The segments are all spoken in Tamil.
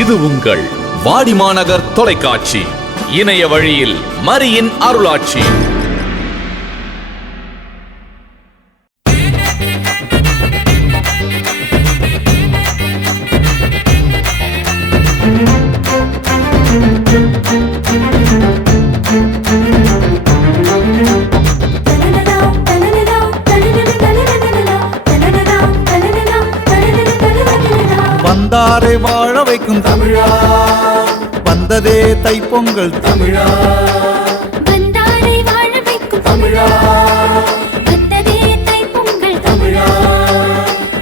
இது உங்கள் வாடிமாநகர் தொலைக்காட்சி, இணைய வழியில் மரியின் அருளாட்சி. வந்தாரை வாழ வைக்கும் தமிழா, வந்ததே தைப்பொங்கல் தமிழா. வந்தாரை வாழ வைக்கும் தமிழா, வந்ததே தைப்பொங்கல் தமிழா.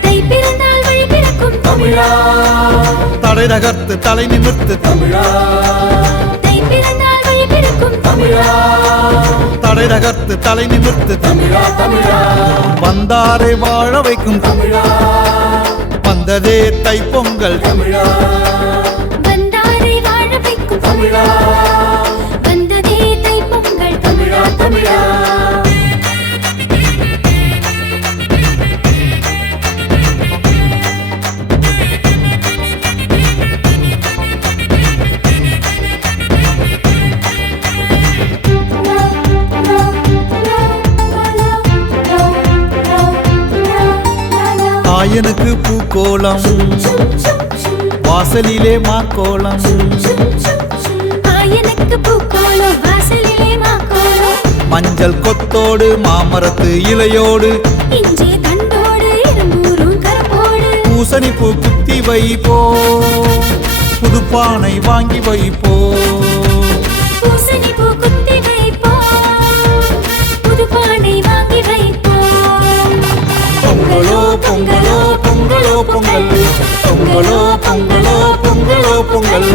தை பிறந்தால் வழி பிறக்கும் தமிழா, தடை நகர்த்து தலை நிமிர்த்து தமிழா. தை பிறந்தால் வழி பிறக்கும் தமிழா, தடை நகர்த்து தலை நிமிர்த்து தமிழா தமிழா. வந்தாரை வாழ வைக்கும் தமிழா, வந்ததே தைப்பொங்கல் தமிழா. வந்தாரை வாழ வைக்கும் தமிழா, வந்ததே தைப்பொங்கல் தமிழா தமிழா. ஆயனுக்கு பூக்கோலம், வாசலிலே மாக்கோலம். ஆயனுக்கு பூக்கோலம், வாசலிலே மாக்கோலம். மஞ்சள் கொத்தோடு மாமரத்து இலையோடு, இஞ்சி தண்டோடு இரும்பூரும் கரப்போடு. பூசணி பூ குத்தி வைப்போ, புதுப்பானை வாங்கி வைப்போ. பூசணி பூ குத்தி வைப்போம், புதுப்பானை வாங்கி வைப்போம். பொங்கலோ பொங்கலோ பொங்கலோ பொங்கல், பொங்கலோ பொங்கலோ பொங்கலோ பொங்கல்.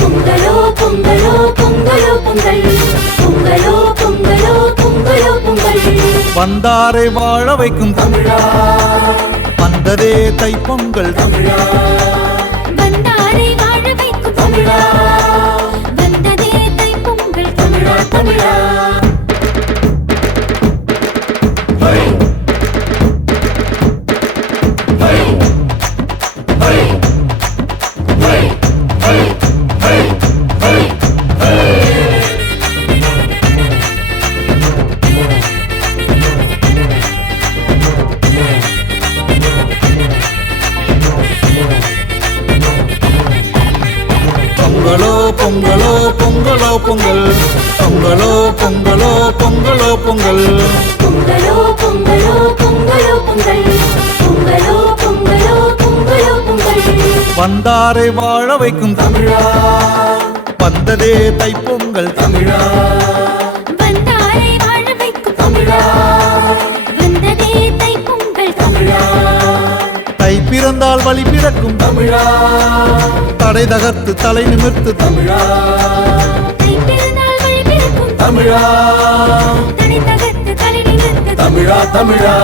பொங்கலோ பொங்கலோ பொங்கலோ பொங்கல், பொங்கலோ பொங்கலோ பொங்கலோ பொங்கல். வந்தாரை வாழ வைக்கும் தமிழா, வந்ததே தைப்பொங்கல் தமிழா. வந்தாரை வாழ வைக்கும் தமிழா, வந்ததே தைப்பொங்கல் தமிழா தமிழா. பொங்கலோ பொங்கலோ பொங்கலோ பொங்கல், பொங்கலோ பொங்கலோ பொங்கலோ பொங்கல். பொங்கலோ பொங்கலோ பொங்கலோ பொங்கல், பொங்கலோ பொங்கலோ பொங்கலோ பொங்கல். வந்தாரை வாழ வைக்கும் தமிழா, வந்ததே தைப்பொங்கல் தமிழா. வந்தாரை வாழ வைக்கும் தமிழா, வந்ததே தைப்பொங்கல் தமிழா. தை பிறந்தால் வழி பிறக்கும் தமிழா, தடை தகர்த்து தலை நிமிர்த்து தமிழா. தை பிறந்தால் வழி பிறக்கும் தமிழா, தடை தகர்த்து தலை நிமிர்த்து தமிழா தமிழா.